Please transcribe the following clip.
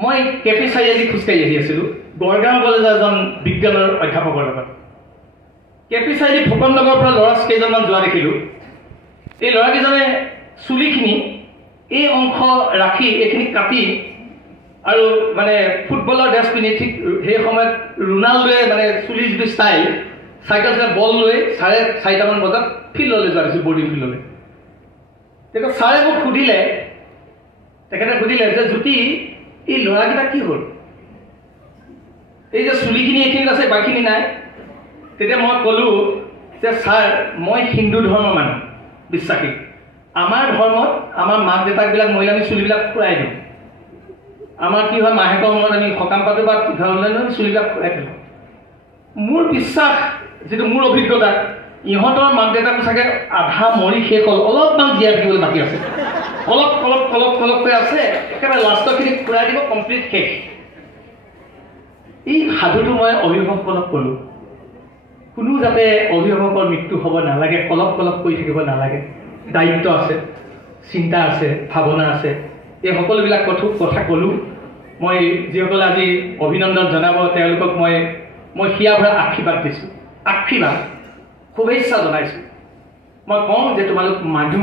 মই কেপি চাৰিআলি খোজকাঢ়ি আহি আছিলোঁ গড়গাঁও কলেজৰ এজন বিজ্ঞানৰ অধ্যাপকৰ লগত। কেপি চাৰিআলি ফুকন নগৰৰ পৰা ল'ৰা কেইজনমান যোৱা দেখিলোঁ। এই ল'ৰাকেইজনে চুলিখিনি এই অংশ ৰাখি এইখিনি কাটি আৰু মানে ফুটবলৰ ড্ৰেছ পিন্ধি ঠিক সেই সময়ত ৰোনাল্ডোৱে মানে চুলি যিটো ষ্টাইল চাইকেল বল লৈ 4:30মান বজাত ফিল্ডলৈ যোৱা দিছোঁ, বৰ্ডিং ফিল্ডলৈ। তেতিয়া ছাৰে মোক সুধিলে, তেখেতে সুধিলে যে জ্যোতি এই ল'ৰাকেইটা কি হ'ল, এই যে চুলিখিনি এইখিনিত আছে বাকীখিনি নাই। তেতিয়া মই ক'লোঁ যে ছাৰ মই হিন্দু ধৰ্মৰ মানুহ বিশ্বাসী, আমাৰ ধৰ্মত আমাৰ মাক দেউতাকবিলাক মৰিলে আমি চুলিবিলাক ফুৰাই দিওঁ। আমাৰ কি হয় মাহেকৰ সময়ত আমি সকাম পাতোঁ বা ধৰ্ম চুলিবিলাক ফুৰাই দিওঁ। মোৰ বিশ্বাস যিটো মোৰ অভিজ্ঞতা, ইহঁতৰ মাক দেউতাক চাগে আধা মৰি শেষ হ'ল, অলপমান জীয়াই থাকিবলৈ বাকী আছে, অলপকৈ আছে, একেবাৰে লাষ্টৰখিনি ফুৰাই দিব, কমপ্লিট শেষ। এই সাধুটো মই অভিভাৱকসকলক ক'লোঁ, কোনো যাতে অভিভাৱকৰ মৃত্যু হ'ব নালাগে, অলপ কৰি থাকিব নালাগে। দায়িত্ব আছে, চিন্তা আছে, ভাৱনা আছে, এই সকলোবিলাক কথা ক'লোঁ। মই যিসকলে আজি অভিনন্দন জনাব তেওঁলোকক মই হিয়া ভৰা আশীৰ্বাদ দিছোঁ, শুভেচ্ছা জনাইছোঁ। মই কওঁ যে তোমালোক মানুহ